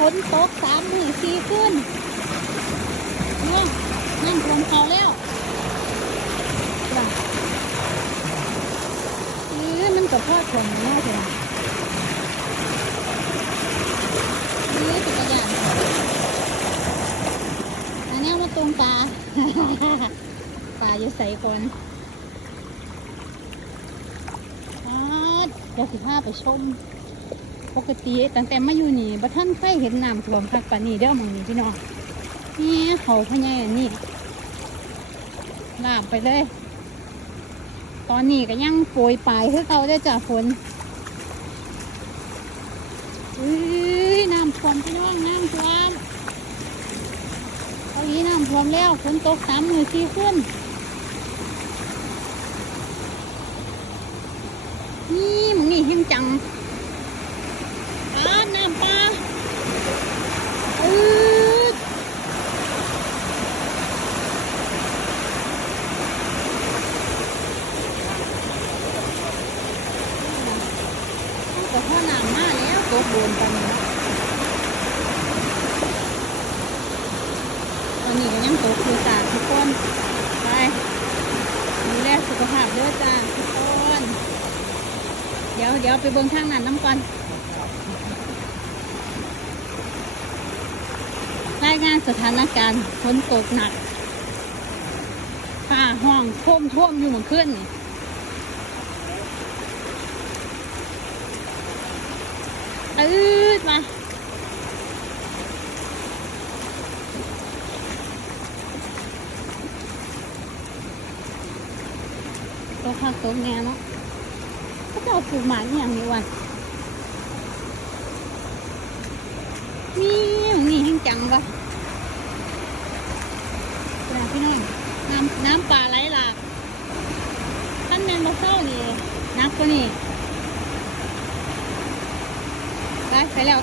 ฝนตกสามมือสี่ขึ้นน้องนั่งลงเขาแล้วจ้ะเออมันกับพ่อถมมากเลยเออจักรยานอันนี้มาตรงปลาปลาอยู่ใส่คนอาเดี๋ยวสิพาไปชม ปกติตั้งแต่มาอยู่นี่บัท่านเคยเห็นน้ำท่วมคักปานนี้เด้อมองนี้พี่น้องนี่เขาพะแยนี่ลาบไปเลย ตอนนี้ก็ยังโปรยปลายคือเขาได้จ้ะฝนอุ้ยน้ำท่วมพี่น้องน้ำท่วมตอนนี้น้ำท่วมแล้วฝนตกสามมือสี่ขึ้นนี่มึงนี่หิมจัง ปลาน้ำปลาอืด ต้องกับพ่อน้ำมาแล้วตัวโดนกันตอนนี้ก็ยังตกคือสาทุกคน ไปดูแลสุขภาพด้อจ้าทุกคน เดี๋ยวเดี๋ยวไปเบิ่งทางนั้นน้ำก่อนรายงานสถานการณ์ฝนตกหนักฟ้าห้องท่วมท่วมอยู่เมื่อคืนนี่ อืดมา ตกผักตกแง่เนาะเขาจะเอาปลูกหมากอย่างนี้วันนี่นี่แห้งจังปะนะพี่น้องน้ำน้ำป่าไหลหลากท่านแมนมาเศร้านี่นักกว่านี่ ไปไปแล้ว